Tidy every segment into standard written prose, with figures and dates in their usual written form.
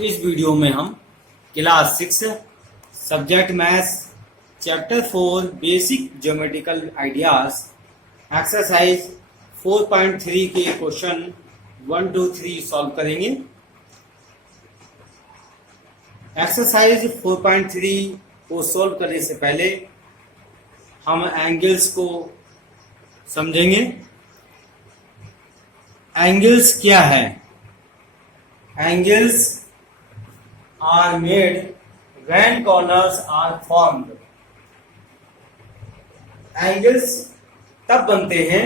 इस वीडियो में हम class 6 subject maths chapter 4 basic geometrical ideas exercise 4.3 के क्वेश्चन 1 2 3 सॉल्व करेंगे। एक्सरसाइज 4.3 को सॉल्व करने से पहले हम एंगल्स को समझेंगे। एंगल्स क्या है? Angles are made when corners are formed. Angles तब बनते हैं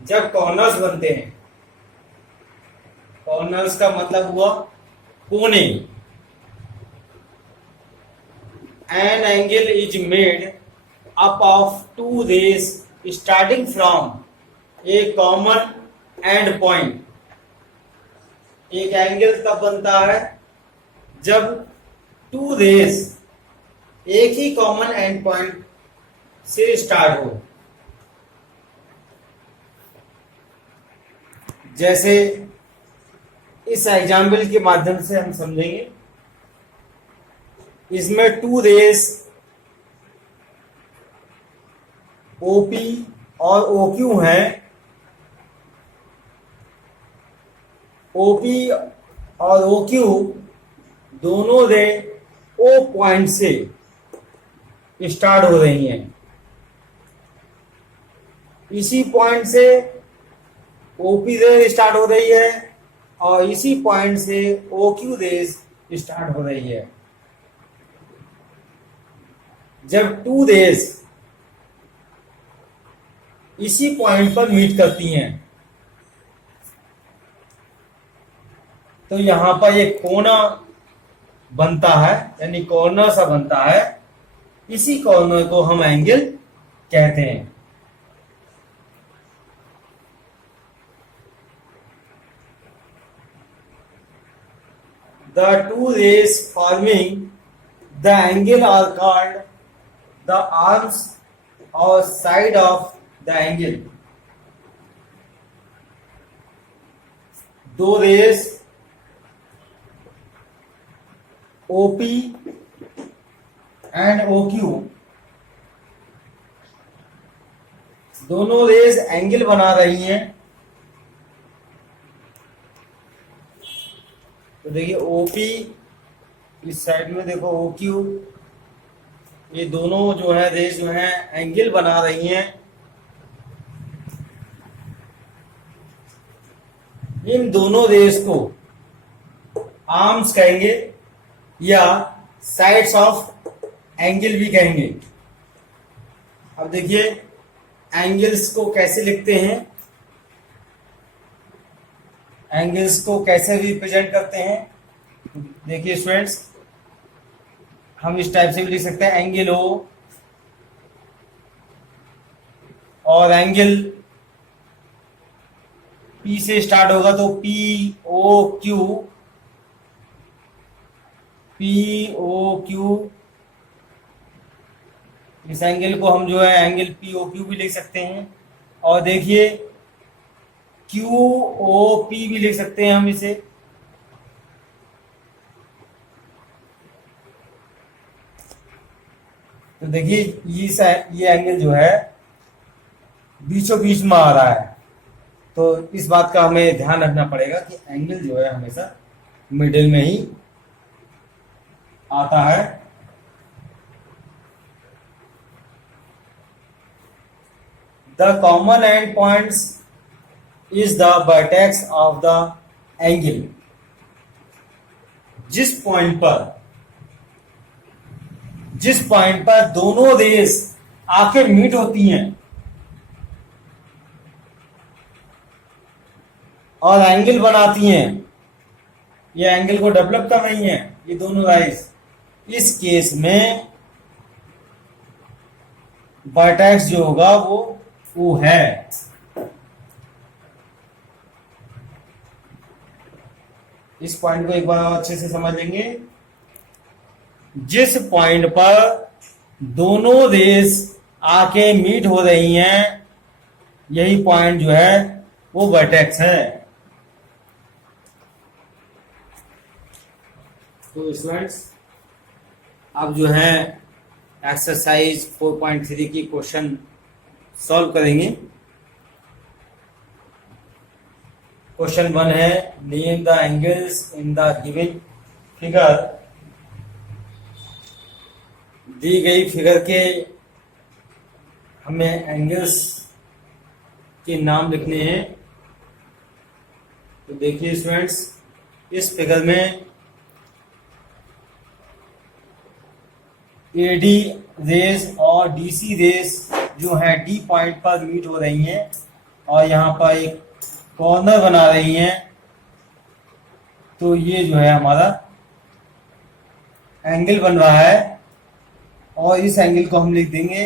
जब कॉर्नर्स बनते हैं। कॉर्नर्स का मतलब हुआ कोने। An angle is made up of two rays starting from a common end point. एक एंगल तब बनता है जब टू रेज एक ही कॉमन एंड पॉइंट से स्टार्ट हो। जैसे इस एग्जाम्पल के माध्यम से हम समझेंगे। इसमें टू रेज ओपी और ओक्यू हैं। ओपी और ओक्यू दोनों रे ओ पॉइंट से स्टार्ट हो रही हैं। इसी पॉइंट से ओपी रे स्टार्ट हो रही है और इसी पॉइंट से ओक्यू रे स्टार्ट हो रही है। जब टू रेज इसी पॉइंट पर मीट करती हैं तो यहां पर एक कोना बनता है, यानी कॉर्नर सा बनता है। इसी कॉर्नर को हम एंगल कहते हैं। The two rays forming the angle are called the arms or side of the angle. दो रेस OP एंड OQ दोनों रेज एंगल बना रही हैं। तो देखिए OP इस साइड में, देखो OQ, ये दोनों जो है रेज जो है एंगल बना रही हैं। इन दोनों रेज को आर्म्स कहेंगे या साइड्स ऑफ एंगल भी कहेंगे। अब देखिए एंगल्स को कैसे लिखते हैं, एंगल्स को कैसे रिप्रेजेंट करते हैं। देखिए स्टूडेंट्स, हम इस टाइप से भी लिख सकते हैं एंगल ओ और एंगल पी से स्टार्ट होगा तो P O Q, P O Q. इस एंगल को हम जो है एंगल पी ओ क्यू भी लिख सकते हैं। और देखिए क्यू ओ पी भी लिख सकते हैं हम इसे। तो देखिए ये एंगल जो है बीचों बीच में आ रहा है। तो इस बात का हमें ध्यान रखना पड़ेगा कि एंगल जो है हमेशा मिडिल में ही आता है। The common and points is the vertex of the angle. जिस पॉइंट पर दोनों रेस आके मीट होती हैं और एंगल बनाती हैं, ये एंगल को डेवलप कर रही हैं ये दोनों राइज, इस केस में वर्टेक्स जो होगा वो है। इस पॉइंट को एक बार अच्छे से समझ लेंगे। जिस पॉइंट पर दोनों रेस आके मीट हो रही हैं, यही पॉइंट जो है वो वर्टेक्स है। तो स्टूडेंट्स अब जो है एक्सरसाइज 4.3 की क्वेश्चन सॉल्व करेंगे। क्वेश्चन 1 है name the angles in the given figure. दी गई फिगर के हमें एंगल्स के नाम लिखने हैं। तो देखिए स्टूडेंट्स, इस फिगर में एडी रेज और डीसी रेज जो है डी पॉइंट पर मीट हो रही हैं और यहाँ पर एक कॉर्नर बना रही हैं। तो ये जो है हमारा एंगल बन रहा है और इस एंगल को हम लिख देंगे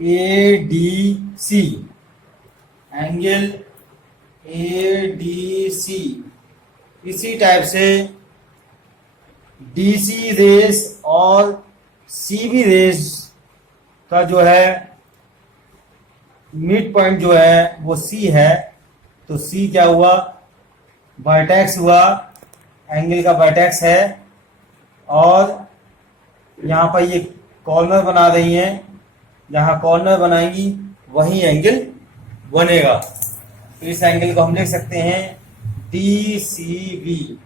A D C. Angle A D C. इसी टाइप से डीसी रेस और सीबी रेस का जो है मिड पॉइंट जो है वो सी है। तो सी क्या हुआ, वर्टेक्स हुआ, एंगल का वर्टेक्स है और यहाँ पर ये कॉर्नर बना रही हैं। जहाँ कॉर्नर बनाएंगी वही एंगल बनेगा। तो इस एंगल को हम लिख सकते हैं D C B.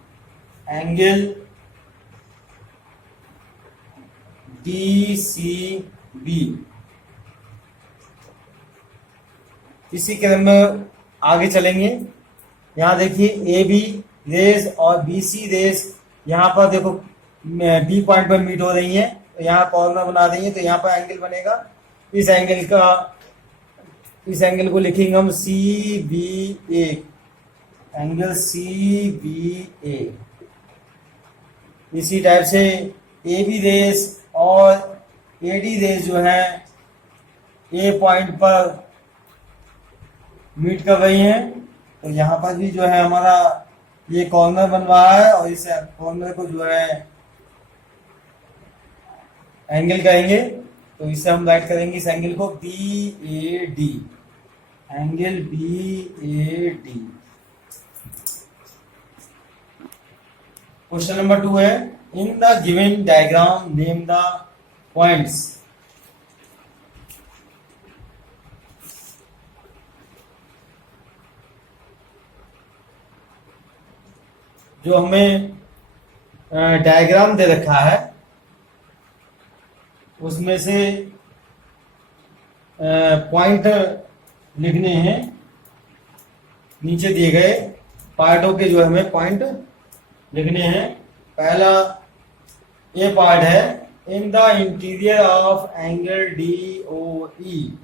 Angle D C B. इसी क्रम में आगे चलेंगे। यहाँ देखिए ए बी रेस और बी सी रेस यहाँ पर देखो बी पॉइंट पर मीट हो रही हैं। तो यहाँ कॉर्नर बना रही हैं तो यहाँ पर एंगल बनेगा। इस एंगल को लिखेंगे हम सी बी ए। एंगल सी बी ए। इसी टाइप से ए बी रेस और ए डी रेस जो है ए पॉइंट पर मीट कर रही हैं। तो यहाँ पर भी जो है हमारा ये कॉर्नर बन रहा है और इस कॉर्नर को जो है एंगल कहेंगे। तो इसे हम राइट करेंगे इस एंगल को B A D. Angle B A D. Question number 2 है in the given diagram name the points. जो हमें डायग्राम दे रखा है उसमें से पॉइंट लिखने हैं। नीचे दिए गए पार्टों के जो हमें पॉइंट लिखने हैं। पहला ये पार्ट है in the interior of angle D O E.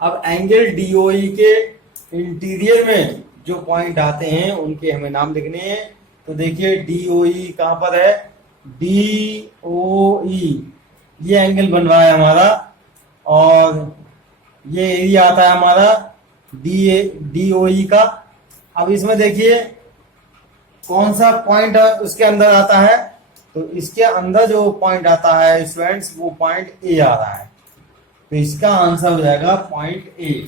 अब एंगल डी ओ ई के इंटीरियर में जो पॉइंट आते हैं उनके हमें नाम लिखने हैं। तो देखिए डी ओ ई कहां पर है, डी ओ ई ये एंगल बन रहा है हमारा और ये एरिया आता है हमारा डी ओ ई का। अब इसमें देखिए कौन सा पॉइंट उसके अंदर आता है। तो इसके अंदर जो पॉइंट आता है स्टूडेंट्स वो पॉइंट ए आ रहा है। तो इसका आंसर हो जाएगा पॉइंट ए।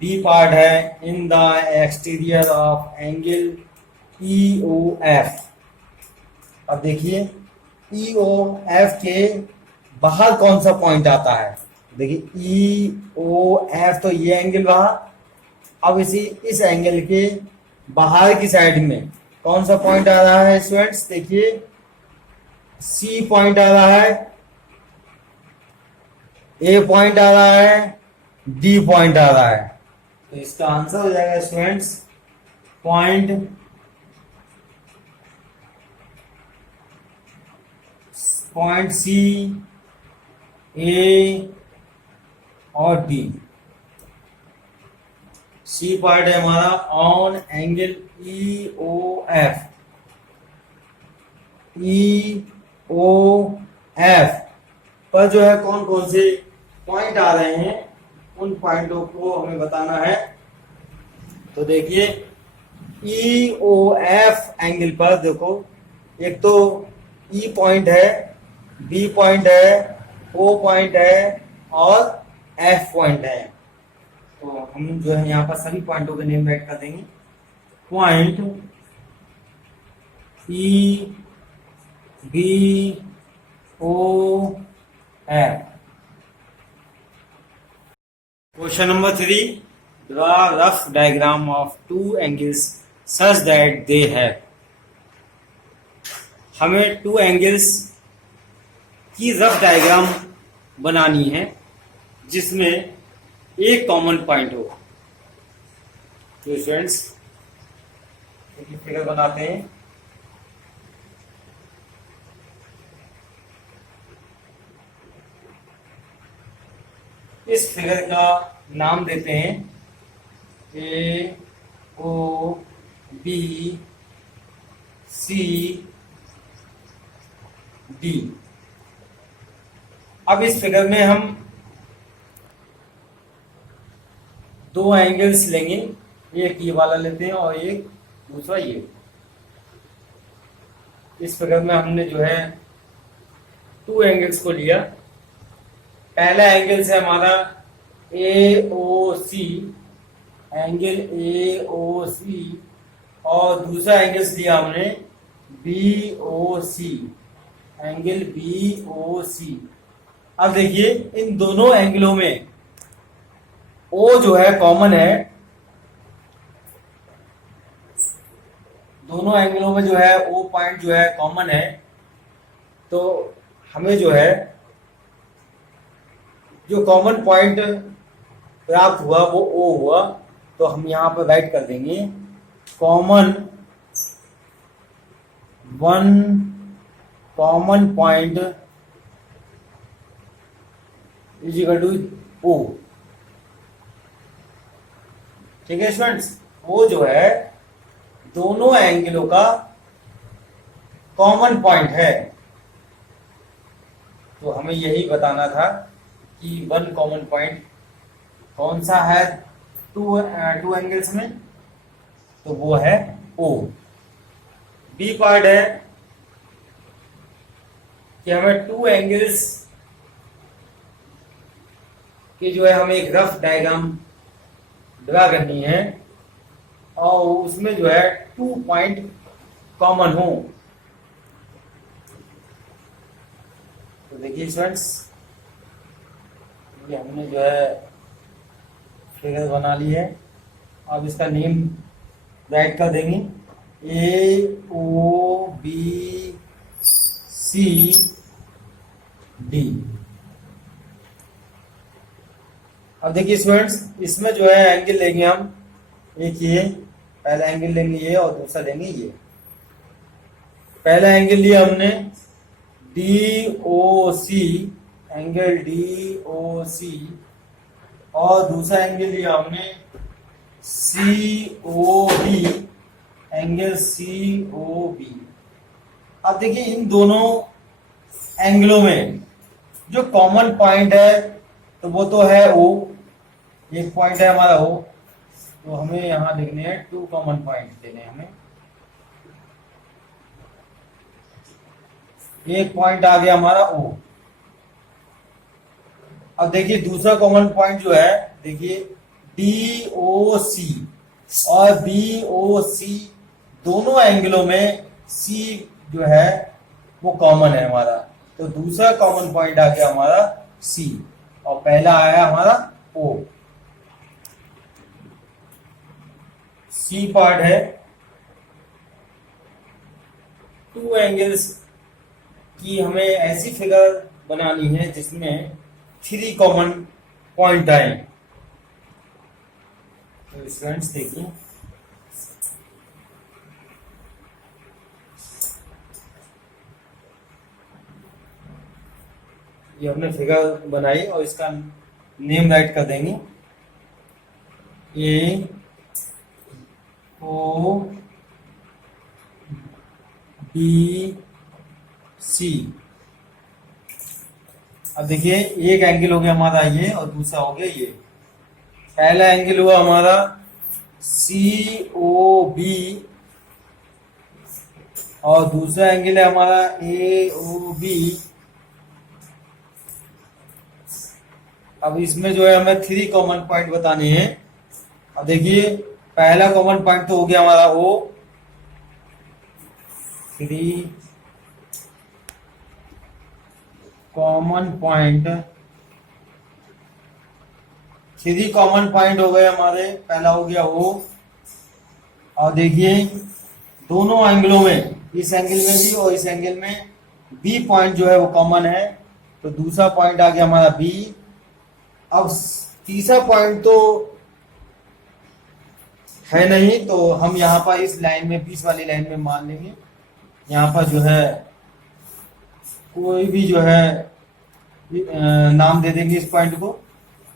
डी पार्ट है in the exterior of angle E O F. अब देखिए ई ओ एफ के बाहर कौन सा पॉइंट आता है। देखिए ई ओ एफ तो ये एंगल रहा। अब इस एंगल के बाहर की साइड में कौन सा पॉइंट आ रहा है स्टूडेंट्स, देखिए सी पॉइंट आ रहा है, ए पॉइंट आ रहा है, डी पॉइंट आ रहा है। तो इसका आंसर हो जाएगा स्टूडेंट्स पॉइंट सी, ए और डी। सी पार्ट है हमारा on angle E O F. E O F पर जो है कौन कौन से पॉइंट आ रहे हैं उन पॉइंटों को हमें बताना है। तो देखिए ई ओ एफ एंगल पर देखो एक तो ई पॉइंट है, बी पॉइंट है, ओ पॉइंट है और एफ पॉइंट है। तो हम जो है यहाँ पर सभी पॉइंटों के नेम राइट कर देंगे। Point E B O F. Question number 3, draw rough diagram of two angles such that they have. हमें टू एंगल्स की रफ डायग्राम बनानी है जिसमें एक कॉमन पॉइंट हो। तो स्टूडेंट्स फिगर बनाते हैं। इस फिगर का नाम देते हैं ए ओ बी सी डी। अब इस फिगर में हम दो एंगल्स लेंगे, एक ये वाला लेते हैं और एक दूसरा ये। इस फिगर में हमने जो है टू एंगल्स को लिया। पहला एंगल है हमारा ए ओ सी, एंगल ए ओ सी, और दूसरा एंगल लिया हमने B O C, angle B O सी। अब देखिए इन दोनों एंगलों में ओ जो है कॉमन है, दोनों एंगलों में जो है ओ पॉइंट जो है कॉमन है। तो हमें जो है जो कॉमन पॉइंट प्राप्त हुआ वो ओ हुआ। तो हम यहां पर राइट कर देंगे common one common point is equal to O. ठीक है स्टूडेंट्स, वो जो है दोनों एंगलों का कॉमन पॉइंट है। तो हमें यही बताना था कि वन कॉमन पॉइंट कौन सा है टू एंगल्स में, तो वो है ओ। बी पार्ट है कि हमें टू एंगल्स की जो है हमें एक रफ डायग्राम ड्रा करनी है और उसमें जो है टू पॉइंट कॉमन हो। तो देखिए स्टूडेंट्स, ये हमने जो है फिगर बना ली है। अब इसका नेम राइट कर देंगे ए ओ बी सी डी। अब देखिए स्टूडेंट्स, इसमें जो है एंगल लेंगे हम, एक ये पहला एंगल लेंगे ये और दूसरा लेंगे ये। पहला एंगल लिया हमने D O C, angle D O C, और दूसरा एंगल लिया हमने C O B, angle C O B. अब देखिए इन दोनों एंगलों में जो कॉमन पॉइंट है तो वो तो है ओ, एक पॉइंट है हमारा ओ। तो हमें यहां लिखने हैं टू कॉमन पॉइंट देने हैं हमें। एक पॉइंट आ गया हमारा ओ। अब देखिए दूसरा कॉमन पॉइंट जो है, देखिए डी ओ सी और बी ओ सी, दोनों एंगलों में सी जो है वो कॉमन है हमारा। तो दूसरा कॉमन पॉइंट आ गया हमारा सी और पहला आया हमारा ओ। सी पार्ट है टू एंगल्स की हमें ऐसी फिगर बनानी है जिसमें थ्री कॉमन पॉइंट आए। तो स्टूडेंट्स देखिए, ये हमने फिगर बनाई और इसका नेम राइट कर देंगे ए ओ बी सी। अब देखिए एक एंगल हो गया हमारा ये और दूसरा हो गया ये। पहला एंगल हुआ हमारा सी ओ बी और दूसरा एंगल है हमारा ए ओ बी। अब इसमें जो है हमें 3 कॉमन पॉइंट बताने हैं। अब देखिए पहला कॉमन पॉइंट तो हो गया हमारा ओ, 3 कॉमन पॉइंट, 3 कॉमन पॉइंट हो गए हमारे। पहला हो गया ओ, और देखिए दोनों एंगलों में, इस एंगल में भी और इस एंगल में बी पॉइंट जो है वो कॉमन है, तो दूसरा पॉइंट आ गया हमारा बी। अब तीसरा पॉइंट तो है नहीं, तो हम यहाँ पर इस लाइन में, बीच वाली लाइन में मान लेंगे। यहाँ पर जो है कोई भी जो है नाम दे देंगे इस पॉइंट को।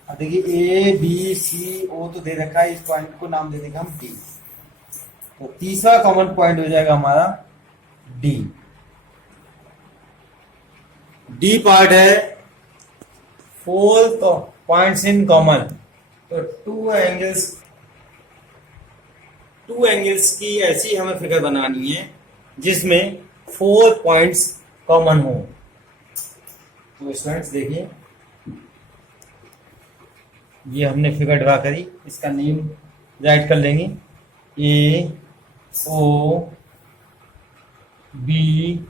अब देखिए ए बी सी ओ तो दे रखा है, इस पॉइंट को नाम दे देंगे हम डी। तो तीसरा कॉमन पॉइंट हो जाएगा हमारा डी। डी पार्ट है 4 पॉइंट्स इन कॉमन, तो टू एंगल्स की ऐसी हमें फिगर बनानी है जिसमें 4 पॉइंट्स कॉमन हो। तो स्टूडेंट्स देखिए ये हमने फिगर ड्रा करी, इसका नेम राइट कर लेंगे, ए ओ बी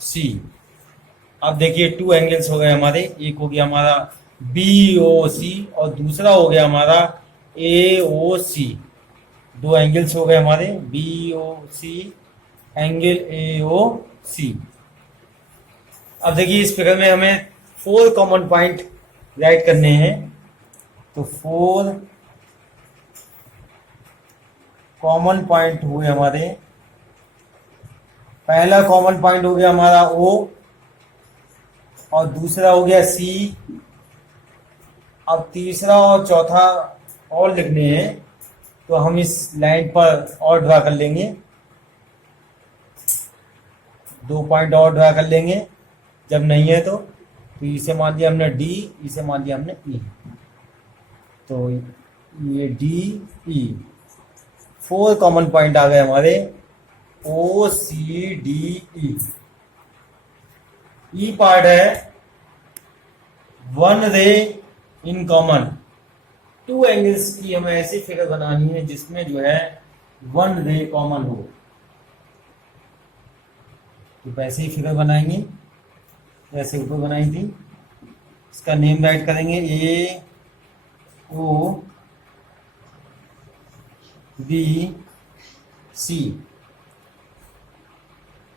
सी। अब देखिए 2 एंगल्स हो गए हमारे, एक हो गया हमारा बी ओ सी और दूसरा हो गया हमारा ए ओ सी। 2 एंगल्स हो गए हमारे बी ओ सी, एंगल ए ओ सी। अब देखिए इस फिगर में हमें 4 कॉमन पॉइंट राइट करने हैं, तो 4 कॉमन पॉइंट हुए हमारे। पहला कॉमन पॉइंट हो गया हमारा ओ और दूसरा हो गया सी। अब तीसरा और चौथा और लिखने हैं, तो हम इस लाइन पर और ड्रा कर लेंगे, 2 पॉइंट और ड्रा कर लेंगे। जब नहीं है तो इसे मान लिया हमने डी, इसे मान लिया हमने ई, तो ये डी ई। 4 कॉमन पॉइंट आ गए हमारे ओ सी डी ई। ई पार्ट है 1 रे इन कॉमन। 2 एंगल्स की हमें ऐसी फिगर बनानी है जिसमें जो है 1 रे कॉमन हो। तो वैसे ही फिगर बनाएंगे जैसे ऊपर बनाई थी। इसका नेम राइट करेंगे ए ओ बी सी।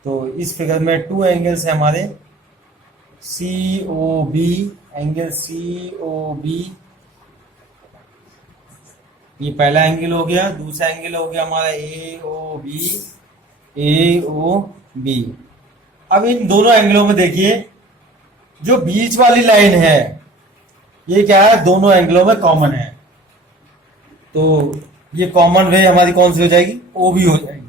तो इस फिगर में 2 एंगल्स है हमारे, C O B, angle C O B, ये पहला एंगल हो गया। दूसरा एंगल हो गया हमारा ए ओ बी, ए ओ बी। अब इन दोनों एंगलों में देखिए जो बीच वाली लाइन है ये क्या है, दोनों एंगलों में कॉमन है, तो ये कॉमन रे हमारी कौन सी हो जाएगी, ओ बी हो जाएगी।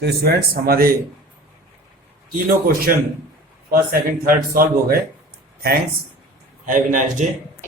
तो स्टूडेंट्स हमारे तीनों question first second third solve हो गए। Thanks, have a nice day.